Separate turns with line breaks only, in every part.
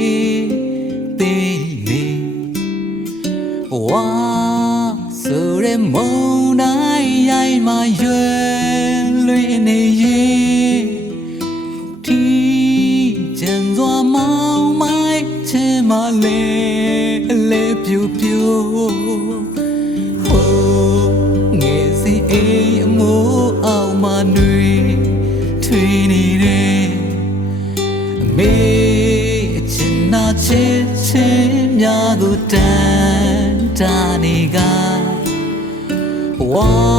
တွေပြေးသေးနေဝါဆိုရမုန်တိုင်းရိုင်းမှရွယ်လွင်နေရင်တီကျန်စွာမောင်းမိုက်ချင်မလဲလဲပြူပြူဟိုငယ်စီအိမ်အမိုးအောင်မနွေထွေးနေတယ်အမေအချင်နာ ချစ်ချင်များကိုတန်တာနေကဝါ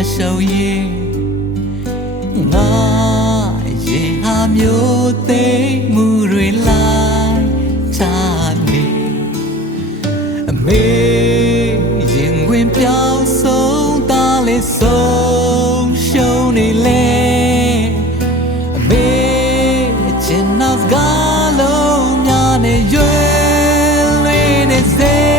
do wa shao yi nga ye ha myo te mu rui lai cha ni a me yin win piao song ta le song show ni le a me chin nas ga lo nya ne yue le ne se a